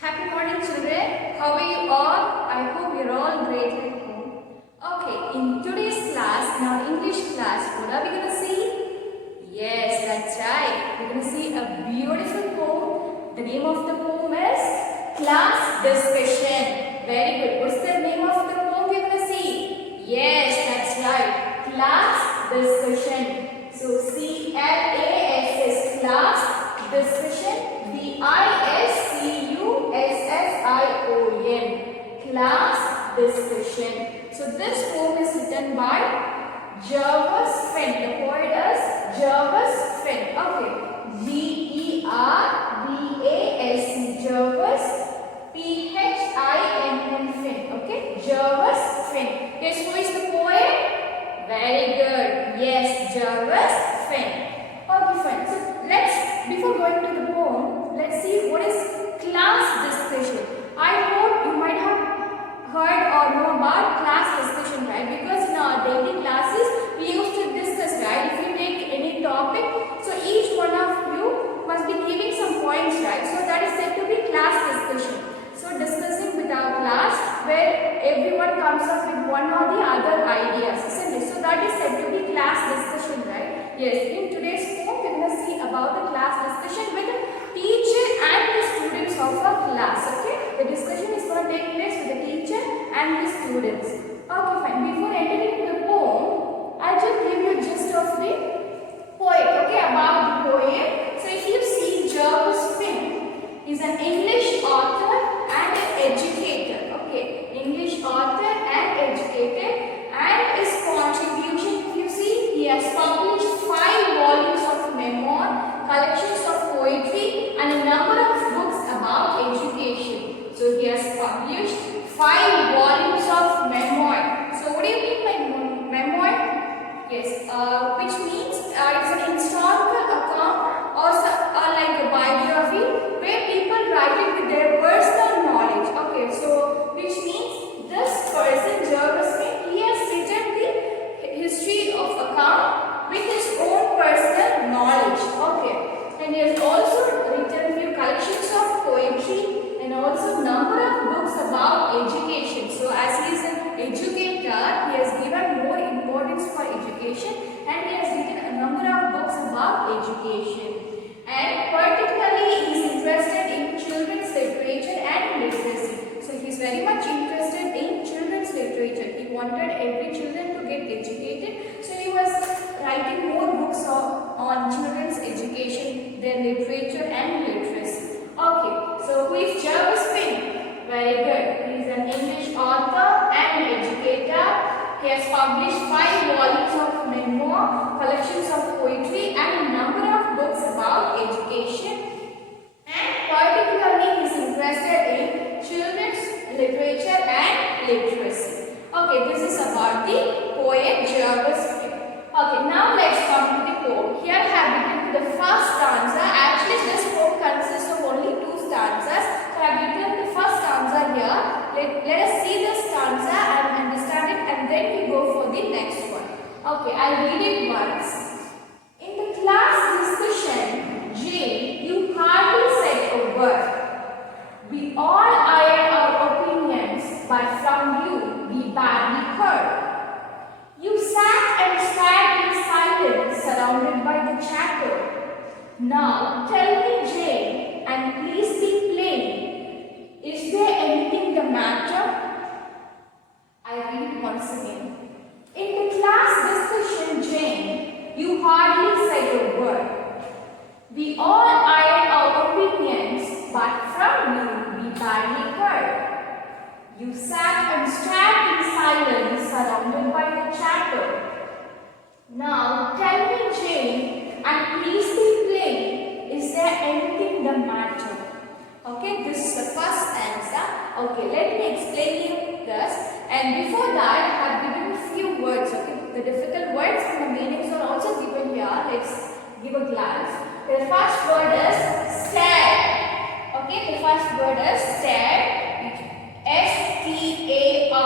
Happy morning, children. How are you all? I hope you're all great at home. Okay, in today's class, in our English class, what are we going to see? Yes, that's right. We're going to see a beautiful poem. The name of the poem is Class Discussion. Very good. What's the name of the poem we're going to see? Yes, that's right. Class Discussion. So, C-L-A-S-S, Class Discussion. D-I-S-C-U-S-S-I-O-N, Class Discussion. So this poem is written by Jervis Finn. The poet is Jervis Finn. Okay. G-E-R-V-A-S-E, Jervis, P-H-I-N-N, Finn. Okay. Jervis Finn. Yes, who is the poet? Very good. Yes, Jervis Finn. Okay, fine. So before going to the poem, let's see what is class discussion. I hope you might have heard or know about class discussion, right? Because in our daily classes, we used to discuss, right? If you take any topic, so each one of you must be giving some points, right? So that is said to be class discussion. So discussing with our class where everyone comes up with one or the other ideas, isn't it? So that is said to be class discussion, right? Yes, in today's poem, we're going to see about the class discussion with the teacher and the students of our class, okay? The discussion is going to take place with the teacher and the students. Okay, fine. Before entering the poem, I'll just give you a gist of the poet, okay, about the poem. So if you see, Jervis Finn is an English author and an educator, okay? English author and educator, and his contribution, if you see, he has published 5 volumes of memoir, collections of poetry, and a number of books about education. So he has published 5 volumes of memoir. So what do you mean by memoir? Yes, which means it's an historical account or like a biography where people write it with their personal knowledge. Okay, so which means this person, Jervis Finn, he has written the history of account with his own personal knowledge. Okay, and he has also written few collections of poetry and also number of books about education. So as he is an educator, he has given more importance for education and he has written a number of books about education. And particularly he is interested in children's literature and literacy. So he is very much interested in children's literature. He wanted every children to get educated. So he was writing more books on children's education, their literature and literacy. Okay, so who is Jervis Finn? Very good. He is an English author and educator. He has published 5 volumes of memoir, collections of poetry and a number of books about education. And particularly he is interested in children's literature and literacy. Okay, this is about the poet Jervis Finn. Okay, now let's come to the poem. Here I have written the first stanza. Actually, this poem consists of only 2 stanzas. So I have written the first stanza here. Let us see the stanza and understand it, and then we go for the next one. Okay, I'll read it once. In the class discussion, Jane, you hardly said a word. We all aired our opinions, but from you we barely heard. You sat and stared in silence, surrounded by the chatter. Now tell me, Jane, and please be plain. Is there anything the matter? I read it once again. In the class discussion, Jane, you hardly said a word. We all aired our opinions, but from you we barely heard. You sat and stared in silence, surrounded by the chatter. Now tell me, Jane, and please be plain. Is there anything the matter? Okay, this is the first stanza. Okay, let me explain you this. And before that, I have given a few words. Okay, the difficult words and the meanings are also given here. Let's give a glance. The first word is stare. Okay, the first word is stare. S-T-A-R-E-D,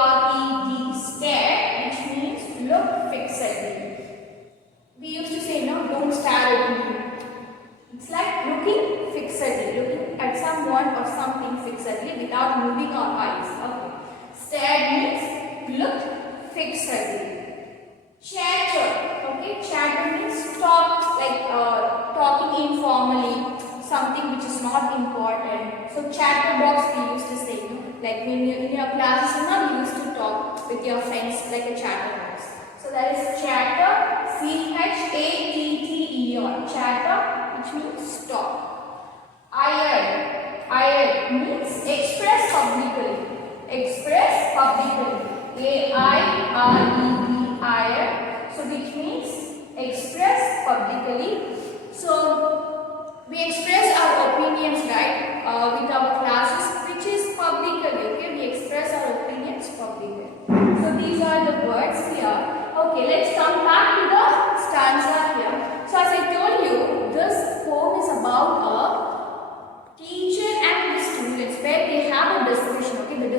stare, which means look fixedly. We used to say, no, don't stare at me. It's like looking fixedly, looking at someone or something fixedly. again. Chatter. Okay, chatter means talk, like talking informally, something which is not important. So chatterbox we used to say, no? Like when you in your classes, you used to talk with your friends like a chatterbox. So that is chatter, chatter, chatter, which means talk. Iron means express publicly. Express publicly. A-I-R-E-D, iron. So which means express publicly. So we express our opinions, right, with our classes, which is publicly. Okay, we express our opinions publicly. So these are the words here. Okay, let's come back to the stanza here. So as I told you, this poem is about a teacher and the students where they have a discussion. Okay, the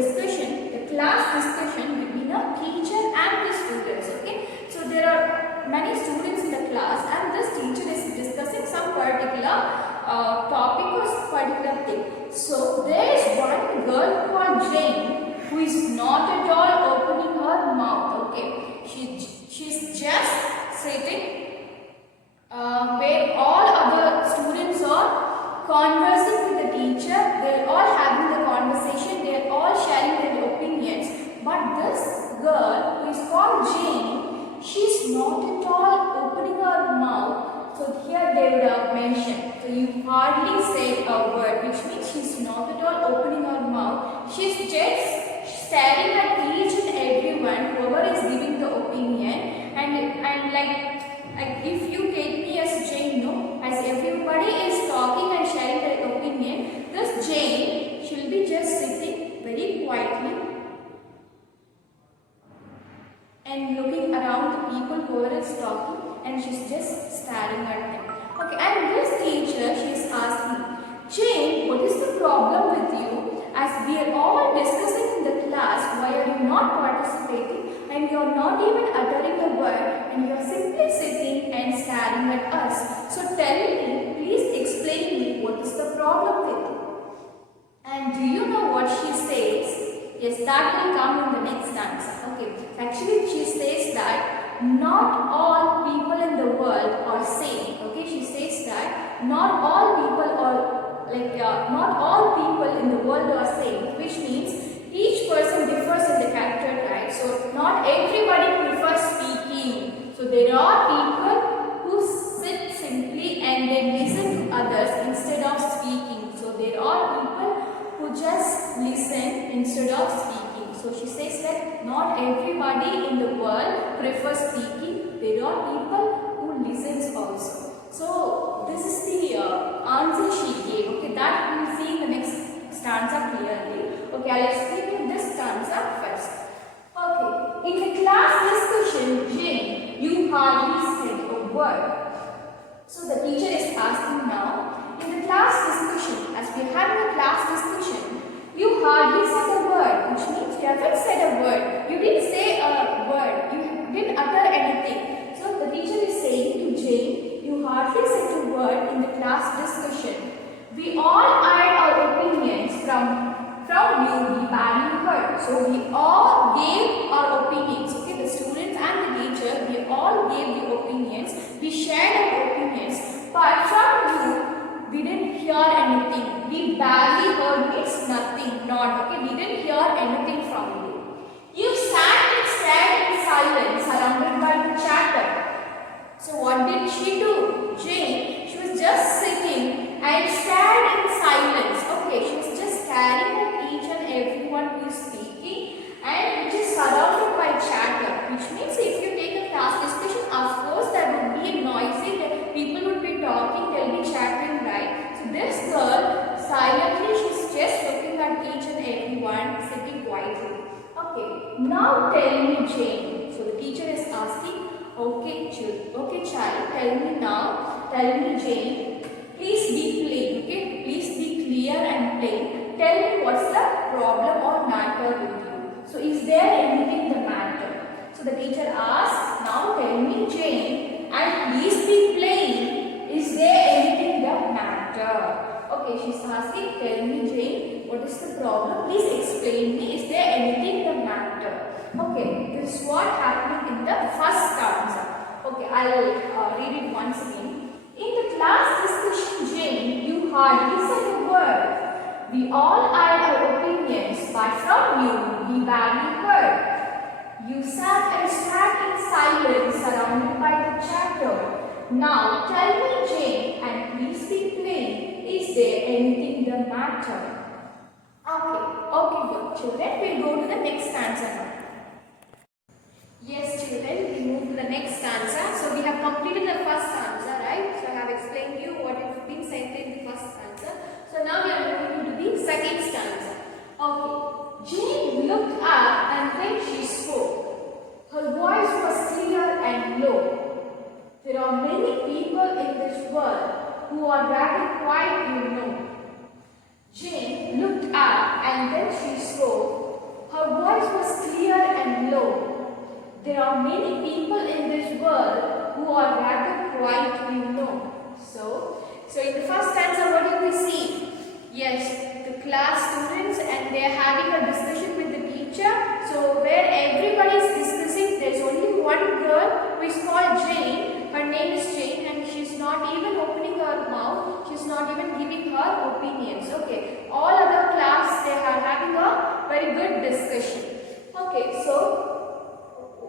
class discussion between a teacher and the students. Okay, so there are many students in the class and this teacher is discussing some particular topic or particular thing. So there is one girl called Jane who is not at all opening her mouth. Okay, she's just sitting where all other students are conversing with the teacher. They're all having the conversation. They're all sharing their opinions. But this girl who is called Jane, she's not at all opening her mouth. So here they would have mentioned. So you hardly say a word, which means she's not at all opening her mouth. She's just staring at each and everyone, whoever is giving the opinion, and like if you take me as Jane, no, as everybody is talking and sharing their opinion, this Jane, she'll be just sitting very quietly and looking around the people who are talking, and she's just staring at them. Okay, and this teacher, she's asking, Jane, what is the problem with you? As we are all discussing in the class, why are you not participating? And you are not even uttering a word, and you are simply sitting and staring at us. So tell me, please explain me what is the problem with you. And do you know what she says? Yes, that will come in the next stanza. Okay, actually she says that not all people in the world are same. Okay, she says that not all people are not all people in the world are same, which means each person differs in the character, right? So not everybody prefers speaking. So there are people who sit simply and they listen to others instead of speaking. So there are people who just listen instead of speaking. So she says that not everybody in the world prefers speaking. There are people who listens also. So this is the answer she gave. Okay, that we will see in the next stanza clearly. Okay, I'll explain this stanza first. Okay, in the class discussion, Jane, you hardly said a word. So the teacher is asking now, in the class discussion, as we are having a class discussion, you hardly said a word, which means you haven't said a word. You didn't say a word. You didn't utter anything. So the teacher is saying to Jane, you hardly said a word in the class discussion. We all aired our opinions from you, we badly heard. So we all gave our opinions. Okay, the students and the teacher, we all gave the opinions. We shared our opinions. But from you, we didn't hear anything. We barely heard means nothing, not. Okay, we didn't hear anything from you. You sat and stared in silence, surrounded by the chatter. So what did she do? Jane, she was just sitting and stared in silence. Okay, she was just staring at each and everyone who is speaking and which is surrounded by chatter. Which means if you take a class discussion, of course there would be a noisy, people would be talking, they will be chattering, right? So this girl, silently she's just looking at each and everyone, sitting quietly. Okay, now tell me Jane. So the teacher is asking, okay child, tell me now, tell me Jane, please be plain, okay, please be clear and plain. Tell me what's the problem or matter with you. So is there anything the matter? So the teacher asks, now tell me Jane, and please be plain, is there anything the matter? Okay, she's asking, tell me Jane, what is the problem? Please explain me, is there anything the matter? Okay, this is what happened I'll read it once again. In the class discussion, Jane, you hardly said a word. We all had our opinions, but from you we barely heard. You sat and stared in silence, surrounded by the chatter. Now tell me, Jane, and please be plain, is there anything the matter? Okay, good children. We'll go to the next stanza now. Yes, children, we move to the next stanza. So we have completed the first stanza, right? So I have explained you what has been said in the first stanza. So now we are moving to the second stanza. Okay. Jane looked up and then she spoke. Her voice was clear and low. There are many people in this world who are rather quiet, you know. Jane looked up and then she spoke. Her voice was clear and low. There are many people in this world who are rather quiet, you know. So in the first stanza, what do we see? Yes, the class students and they are having a discussion with the teacher. So where everybody is discussing, there is only one girl who is called Jane. Her name is Jane and she is not even opening her mouth. She is not even giving her opinions. Okay, all other class they are having a very good discussion. Okay, so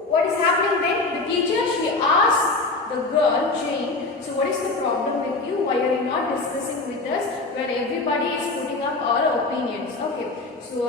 what is happening then? The teacher, she asked the girl, Jane, so what is the problem with you? Why are you not discussing with us where everybody is putting up our opinions? Okay, so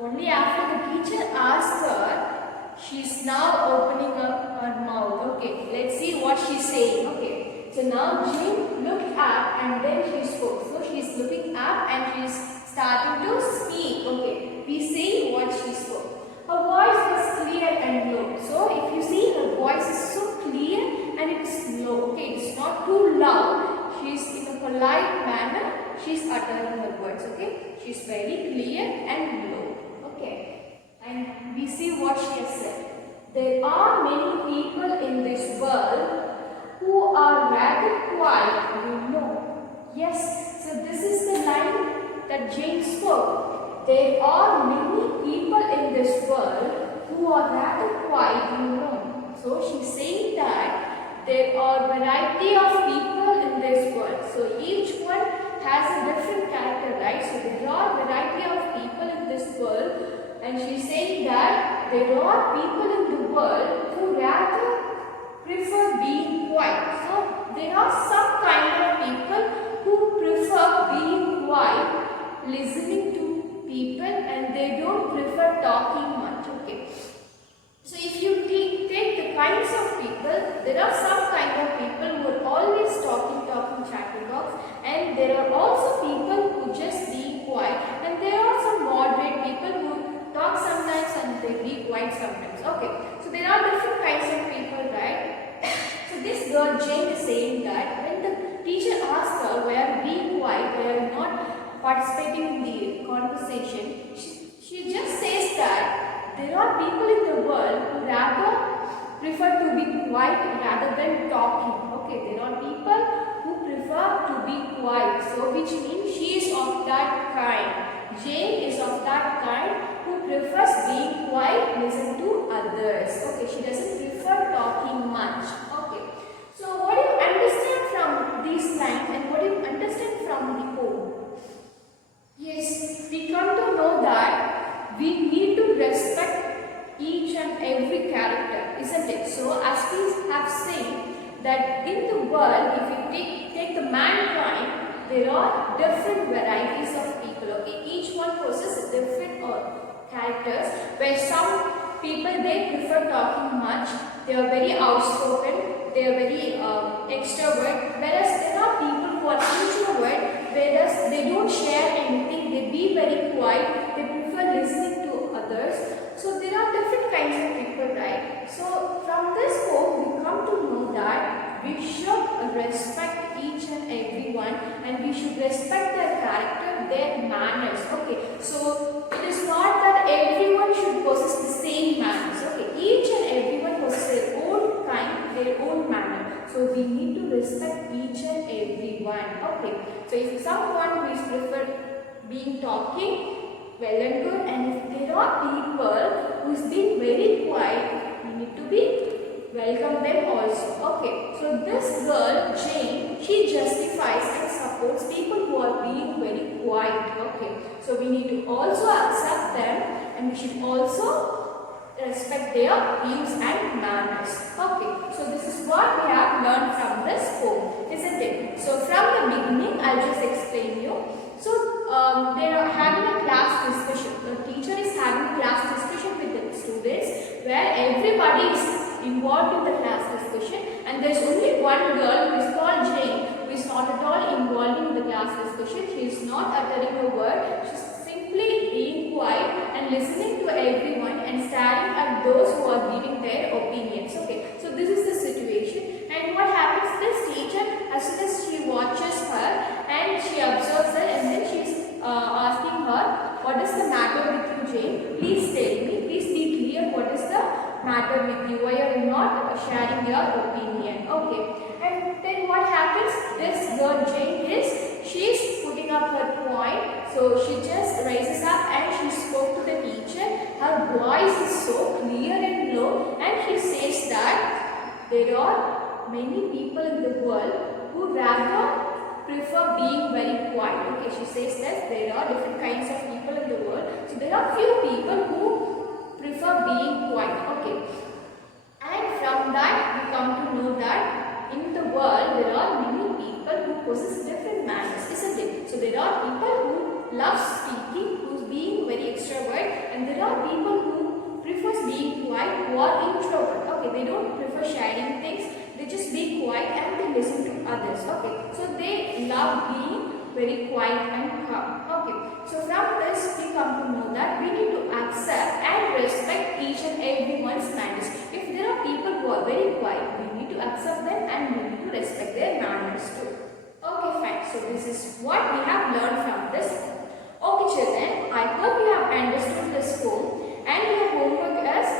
only after the teacher asked her, she is now opening up her mouth. Okay, let's see what she is saying. Okay, so now Jane looked up and then she spoke. So she is looking up and she is starting to speak. Okay, we see what she spoke. Her voice was clear and low. So if you see, her voice is so clear and it's low. Okay, it's not too loud. She is in a polite manner. She is uttering her words. Okay, she is very clear and low. Okay, and we see what she has said. There are many people in this world who are rather quiet, you know. Yes, so this is the line that Jane spoke. There are many people in this world who are rather quiet, you know. So she's saying that there are variety of people in this world. So each one has a different character, right? So there are variety of people in this world, and she's saying that there are people in the world who rather prefer being quiet. So there are some kind of people who prefer being quiet, listening to people, and they don't prefer talking much. Okay, so if you take the kinds of people, there are some kind of people who are always talking, chatterbox, and there are also people who just be quiet, and there are some moderate people who talk sometimes and they be quiet sometimes. Okay, so there are different kinds of people, right? So this girl Jane is saying that when the teacher asked her, why are being quiet, why are not participating in the conversation, she just says that there are people in the world who rather prefer to be quiet rather than talking. Okay, there are people who prefer to be quiet. So which means she is of that kind. Jane is of that kind who prefers being quiet, listen to others. Okay, she doesn't prefer talking much. Okay, so what do you understand from these lines and what do you understand from the poem? Yes, we come to know that we need to respect each and every character, isn't it? So as we have seen that in the world, if you take the mankind, there are different varieties of people. Okay, each one possesses different characters. Where some people they prefer talking much, they are very outspoken, they are very extrovert. Whereas there are people who are introvert. Whereas they don't share anything, they be very quiet, they prefer listening to others. So there are different kinds of people, right? So from this quote, we come to know that we should respect each and everyone, and we should respect their character, their manners. Okay, so it is not that everyone should possess the same manners. Okay, each and everyone possesses their own kind, their own manner. So we need to respect each and everyone. Okay, so if someone who is prefer being talking, well and good, and if there are people who is being very quiet, we need to be well welcome them also. Okay, so this girl Jane, she justifies and supports people who are being very quiet. Okay, so we need to also accept them, and we should also respect their views and manners. Okay, so this is what we have learned from this poem, isn't it? So from the beginning, I'll just explain you. So they are having a class discussion. The teacher is having a class discussion with the students, where everybody is involved in the class discussion, and there's only one girl who is called Jane, who is not at all involved in the class discussion. She is not uttering a word. She's simply being quiet and listening to everyone and staring at those who are giving their opinions. Okay, so this is the situation. And what happens, this teacher, as soon as she watches her and she observes her, and then she's asking her, what is the matter with you, Jane? Please tell me, please be clear, what is the matter with you? Why are you not sharing your opinion? Okay, and then what happens, this girl Jane she's putting up her point. So she just raises up and she spoke to the teacher. Her voice is so clear and low, and she says that there are many people in the world who rather prefer being very quiet. Okay, she says that there are different kinds of people in the world. So there are few people who prefer being quiet. Okay, and from that we come to know that in the world there are many people who possess different manners, isn't it? So there are people who love speaking, who's being very extrovert, and there are people who prefers being quiet, who are introvert. Okay, they don't prefer sharing things. They just be quiet and they listen to others. Okay, so they love being very quiet and calm. Okay, so from this we come to know that we need to accept and respect each and everyone's manners. If there are people who are very quiet, we need to accept them and we need to respect their manners too. Okay, fine. So this is what we have learned from this. Okay, children, I hope you have understood this poem, and your homework is.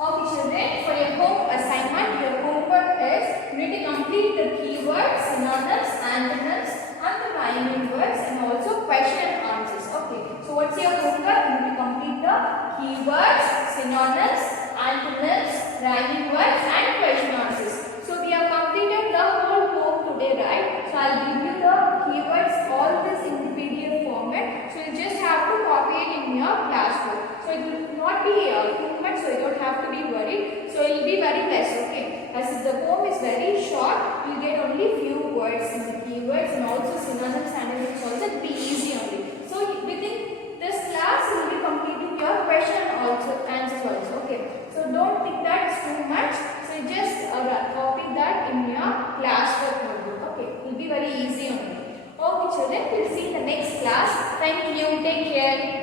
Okay, children, for your home assignment, your homework is you need to complete the keywords, synonyms, antonyms, and the rhyming words, and also question and answers. Okay, so what's your homework? You need to complete the keywords, synonyms, antonyms, rhyming words, and question answers. So we have completed the whole poem today, right? So I'll give you the keywords, all this in the PDF format. So you just have to copy it in your classroom. So it will not be too much, so you don't have to be worried. So it will be very less, okay? As the poem is very short, you get only few words in the keywords, and also synonyms, antonyms also. It will be easy only. So within this class, you will be completing your question and also answers also, okay? So don't think that it's too much. So just copy that in your classwork notebook, okay? It will be very easy only. Okay, children, we'll see in the next class. Thank you. Take care.